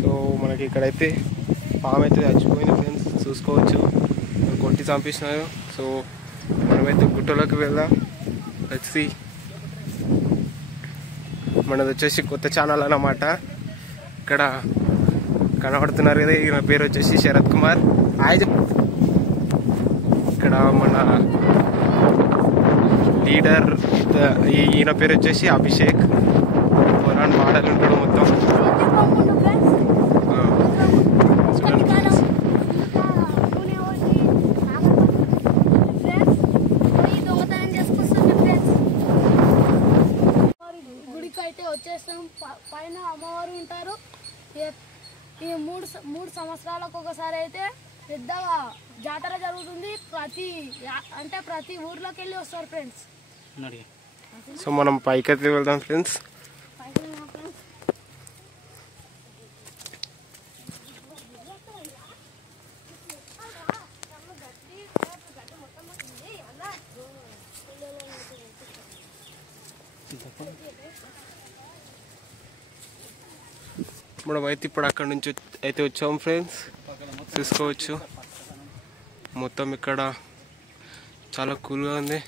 So మనకి ఇక్కడైతే పాము అయితే చచ్చిపోయింది ఫ్రెండ్స్, చూసుకోవచ్చు, కొట్టి చంపిస్తున్నారు. సో మనమైతే గుట్టలోకి వెళ్దాం. వచ్చి మనది వచ్చేసి కొత్త ఛానల్ అన్నమాట. ఇక్కడ కనబడుతున్నారు కదా, ఈయన పేరు వచ్చేసి శరత్ కుమార్. ఇక్కడ మన లీడర్ ఈయన పేరు వచ్చేసి అభిషేక్. పురాణ్ మోడల్ ఉంటాడు మొత్తం. గుడికి అయితే వచ్చేస్తాం. పైన అమ్మవారు ఉంటారు. ఈ మూడు సంవత్సరాలకు ఒకసారి అయితే పెద్దగా జాతర జరుగుతుంది. ప్రతి ఊర్లోకి వెళ్ళి వస్తారు ఫ్రెండ్స్. సో మనం పైకైతే వెళ్దాం ఫ్రెండ్స్. మనం అయితే ఇప్పుడు అక్కడ నుంచి అయితే వచ్చాము ఫ్రెండ్స్, చూసుకోవచ్చు. మొత్తం ఇక్కడ చాలా కూల్గా ఉంది.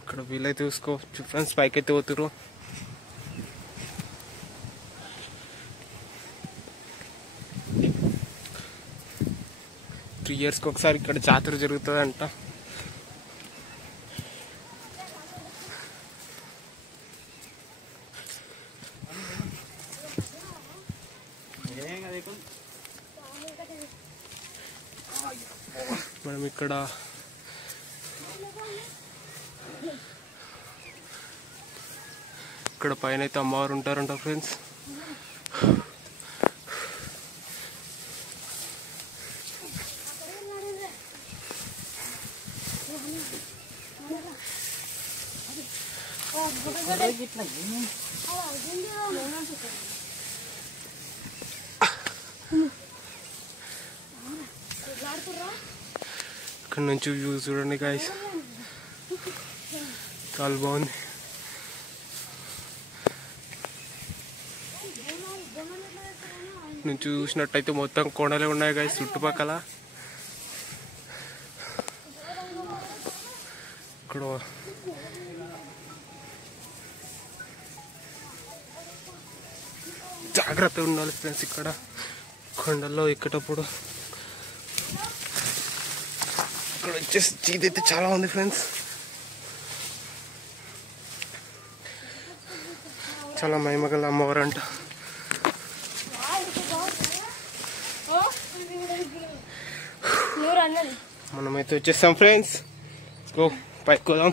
ఇక్కడ వీలైతే చూసుకోవచ్చు ఫ్రెండ్స్, పైకి అయితే పోతురు. త్రీ ఇయర్స్కి ఒకసారి ఇక్కడ జాతర జరుగుతుందంట. మనం ఇక్కడ పైన అయితే అమ్మవారు ఉంటారంట ఫ్రెండ్స్. ఇక్కడ నుంచి వ్యూ చూడండి గాయ్స్, చాలా బాగుంది. నుంచి చూసినట్టయితే మొత్తం కొండలే ఉన్నాయి గాయ్స్ చుట్టుపక్కల. ఇక్కడ జాగ్రత్తగా ఉండాలి ఫ్రెండ్స్ ఇక్కడ కొండల్లో ఎక్కేటప్పుడు. ఇక్కడ వచ్చేసి చీదైతే చాలా ఉంది ఫ్రెండ్స్, చాలా మహిమగల అమ్మవారు అంట. మనమైతే వచ్చేస్తాం ఫ్రెండ్స్, గో పైకి పోదాం.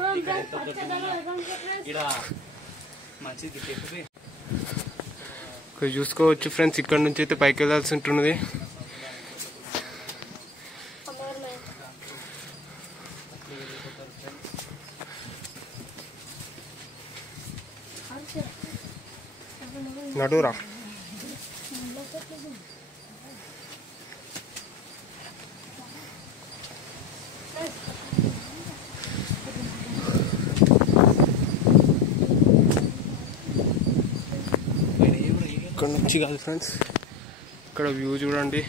ఇక్కడ చూసుకోవచ్చు ఫ్రెండ్స్, ఇక్కడ నుంచి అయితే పైకి వెళ్ళాల్సి ఉంటుంది. నడురా ఇక్కడ నుంచి కాదు ఫ్రెండ్స్, ఇక్కడ వ్యూ చూడండి,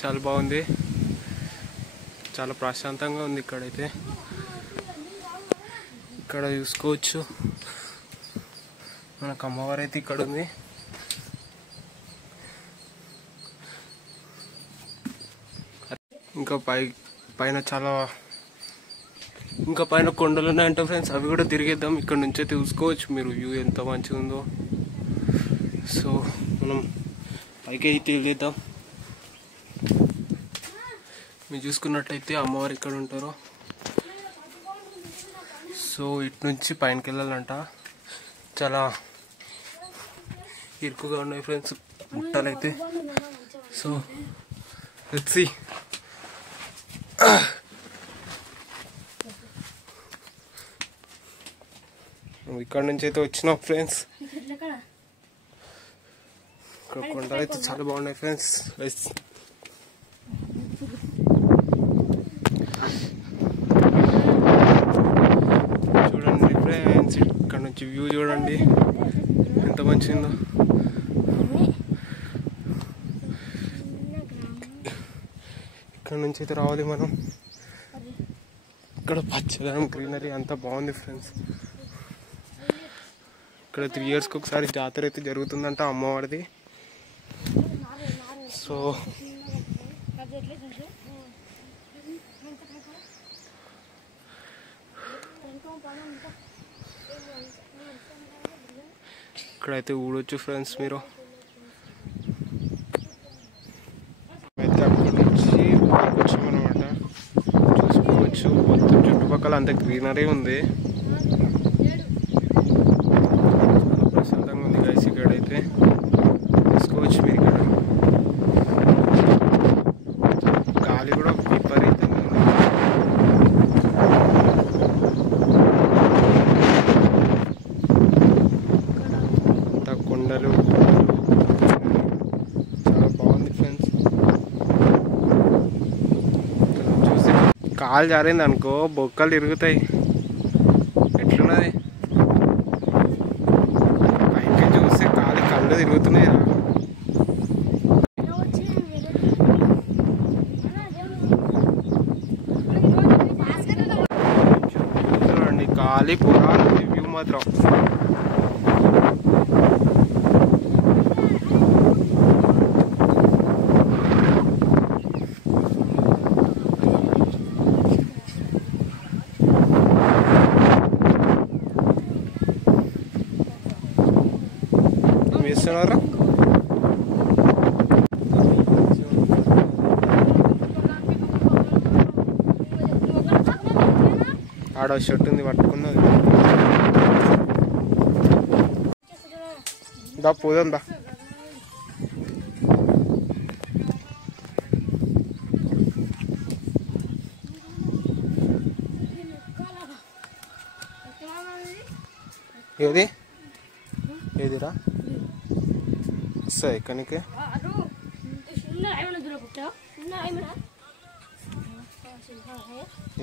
చాలా బాగుంది, చాలా ప్రశాంతంగా ఉంది ఇక్కడైతే. ఇక్కడ చూసుకోవచ్చు మనకు అమ్మవారు అయితే ఇక్కడ ఉంది. ఇంకా పైన కొండలు ఉన్నాయంట ఫ్రెండ్స్, అవి కూడా తిరిగేద్దాం. ఇక్కడ నుంచి అయితే చూసుకోవచ్చు మీరు వ్యూ ఎంత మంచిగా ఉందో. సో మనం పైకి అయితే వెళ్ళేద్దాం. మీరు చూసుకున్నట్టయితే అమ్మవారు ఇక్కడ ఉంటారు. సో ఇటు నుంచి పైనకి వెళ్ళాలంట, చాలా ఇరుకుగా ఉన్నాయి ఫ్రెండ్స్ గుట్టలైతే. So let's see. ఇక్కడ నుంచి అయితే వచ్చినాం ఫ్రెండ్స్. ఇక్కడ కొండలు అయితే చాలా బాగున్నాయి ఫ్రెండ్స్. చూడండి ఫ్రెండ్స్, ఇక్కడ నుంచి వ్యూ వ్యూ చూడండి ఎంత మంచిగా. ఇక్కడ నుంచి అయితే రావాలి మనం. ఇక్కడ పచ్చదనం గ్రీనరీ అంతా బాగుంది ఫ్రెండ్స్. ఇక్కడ 3 yearsకి ఒకసారి జాతర అయితే జరుగుతుందంట అమ్మవారిది. సో ఇక్కడైతే ఊడొచ్చు ఫ్రెండ్స్ మీరు. అయితే అక్కడ నుంచి వచ్చామన్నమాట. చూసుకోవచ్చు మొత్తం చుట్టుపక్కల అంత గ్రీనరీ ఉంది. చాలా ప్రశాంతంగా ఉంది గైస్. ఇక్కడైతే చూసుకోవచ్చు మీరు. ఇక్కడ గాలి కూడా విపరీతంగా ఉంది. కొండలు చాలా బాగుంది ఫ్రెండ్స్. చూసి కాలు జారింది అనుకో బొక్కలు తిరుగుతాయి. ఎట్లున్నది పైకి చూస్తే కాలు కళ్ళు తిరుగుతున్నాయి. చూడండి కాలి పొరాలు వ్యూ మాత్రం. వేస్తున్నారా ఆడ షర్ట్ ఉంది పట్టుకున్నది. దా పోదాం దా. ఏది ఏదిరా వస్తాయి ఎక్కడికి?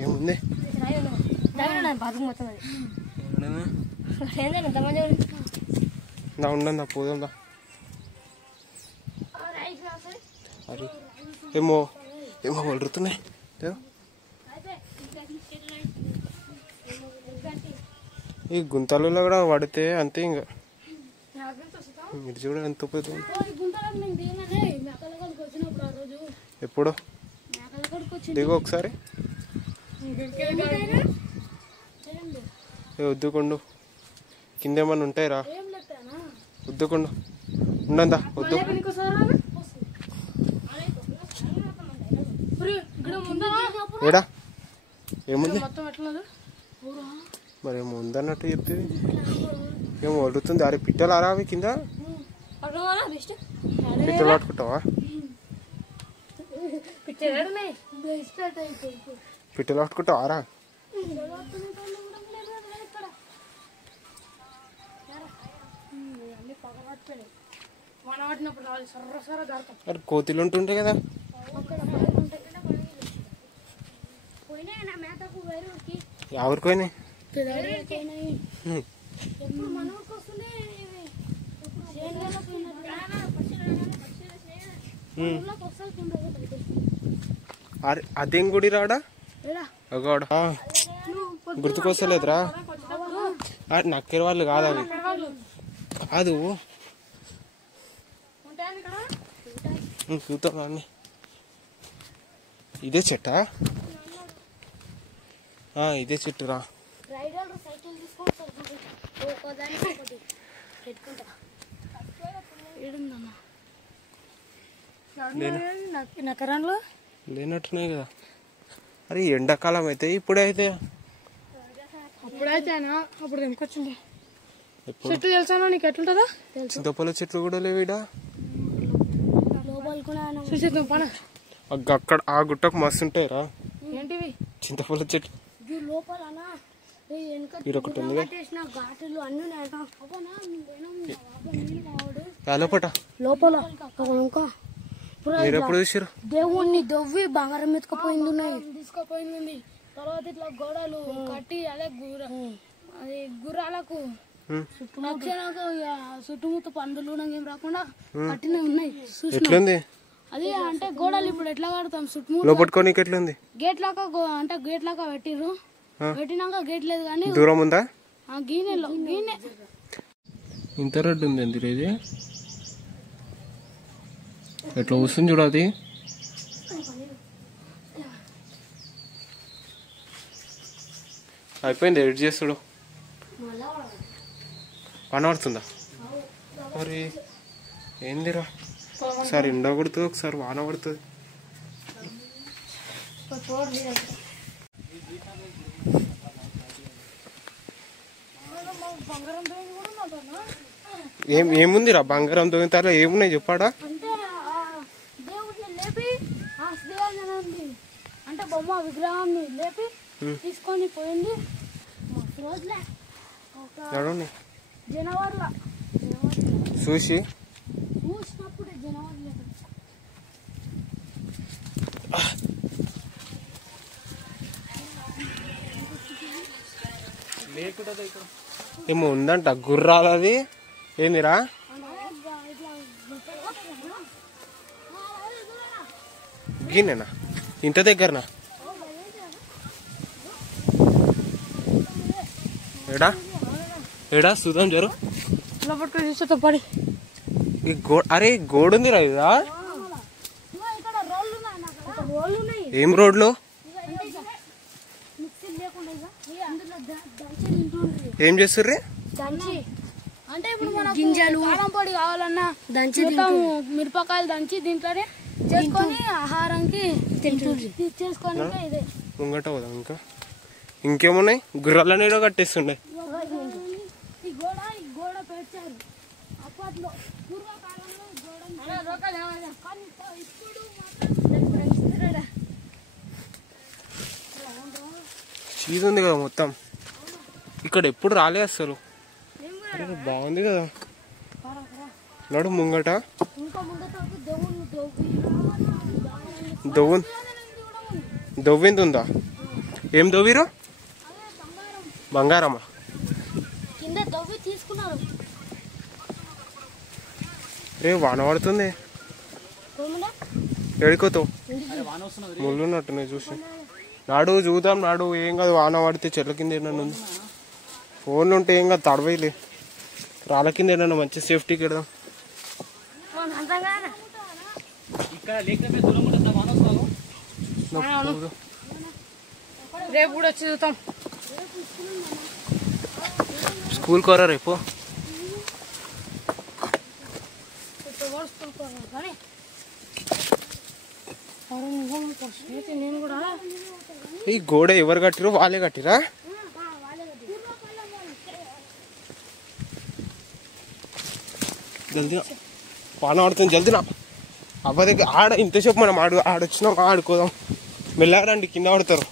ఏముంది నా ఉండండి పోదాం దా. అరే ఏమో ఏమో వలురుతున్నాయి. ఈ గుంతలలో కూడా పడితే అంతే. ఇంకా మీరు చూడ ఎంత పోతుంది. ఎప్పుడు దిగు ఒకసారి. వద్దుకుండు కింద ఏమన్నా ఉంటాయి రా. వద్దుకుండు ఉండందా వద్దు. ఏడా ఏముంది మరి ఏమో ఉందన్నట్టు చెప్తుంది. ఏమో వడుతుంది. అరే పిట్టలు ఆరా అవి కింద పిట్టలు పట్టుకుంటావా? పిట్టలు పట్టుకుంటావా రా? అరే కోతులు ఉంటుంటాయి కదా. ఎవరికి పోయినాయి? అదేం గుడి రాడా గుర్తుకొస్తలేదురా. నక్కేరు వాళ్ళు కాదు అవి కాదు. చూద్దాం అన్ని. ఇదే చెట్టా? ఇదే చెట్టురా. లేనట్టున్నాయి కదా. అరే ఎండాకాలం అయితే ఇప్పుడైతే అప్పుడు తెంపుకొచ్చింది. చెట్లు తెలుసా నీకు? ఎట్లుంటుందా? చింతపల్ల చెట్లు కూడా లేవిడా. అక్కడ ఆ గుట్టకు మస్తు ఉంటాయిరా. ఏంటివి? చింతపల్ల చెట్లు. ఇరొకటి ఉంది లోపట. లోపల మీరు ఎప్పుడు చూసారు? దేవుణ్ణి దవ్వి బంగారం ఎత్తుకుపోయింది తీసుకుపోయింది. తర్వాత ఇట్లా గోడలు కట్టి అదే అది గుర్రాలకు చుట్టుముట్టు పందులు ఏం రాకుండా పట్టినవి ఉన్నాయి. ఎట్లుంది అది అంటే గోడలు ఇప్పుడు ఎట్లా కడతాం చుట్టుముట్టు లోపట్టుకోనికి ఎట్లుంది? గేట్ లాగా అంటే గేట్ లాగా పెట్టిర్రు. పెట్టినాక గేట్ లేదు కానీ దూరం ఉందా? గీనెలో గీనె ఇంత రెడ్ ఉంది ఎందుకు ఇది ఎట్లా వస్తుంది చూడ. అది అయిపోయింది ఎడిట్ చేస్తాడు. వాన పడుతుందా? మరి ఏందిరా ఒకసారి ఎండ కొడుతుంది ఒకసారి వాన పడుతుంది. ఏముందిరా బంగారం దొంగతారా? ఏమున్నాయి చెప్పాడా? అంటే బొమ్మ విగ్రహాన్ని లేపి తీసుకొని పోయింది జనవరిలో. చూసినప్పుడు జనవరి ఏమో ఉందంట గుర్రాలు. అది ఏందిరా? గిన్నెనా ఇంత దగ్గరనా? ఏడా ఏడా చూద్దాం జరు. పడి ఈ అరే గోడ ఉందిరా ఇదా? ఏం రోడ్లు? ఏం చేస్తుర్రీ? అంటే ఇప్పుడు మనం గింజలు కారం పొడి కావాలన్నా దంచి మిరపకాయలు దంచి దీంట్లోనే చేసుకొని ఆహారానికి చేసుకొని ఇదే ముంగట పోదాం. ఇంకా ఇంకేమున్నాయి? గుర్రాలనే కట్టేస్తుండే. ఈ గోడ పెట్టారు అప్పట్లో పూర్వకాలంలో చీజ్ ఉంది కదా మొత్తం. ఇక్కడ ఎప్పుడు రాలే అసలు. బాగుంది కదా నడు ముంగట. దొవ్వింది ఉందా? ఏం దొవ్విరు? బంగారమా? రే వాన పడుతుంది. ఎడుకోతావు ముళ్ళు ఉన్నట్టున్నాయి చూసి. నాడు చూద్దాం నాడు. ఏం కాదు వాన పడితే చెట్ల కింద ఏమన్నా ఉంది. ఫోన్లు ఉంటే ఏం కాదు తడవైలే. రాళ్ళ కింద ఏమన్నా మంచి సేఫ్టీకి వెళ్దాం. రేపు కూడా వచ్చి చూద్దాం. స్కూల్ కోరా రేపు? ఈ గోడ ఎవరు కట్టిరు? వాళ్ళే కట్టిరా? జల్దీ వాన ఆడుతుంది జల్దీనా. అవ్వ దగ్గర ఆడ ఇంతసేపు మనం ఆడొచ్చినాం. ఆడుకోదాం. మెల్లగా రండి కింద ఆడతారు.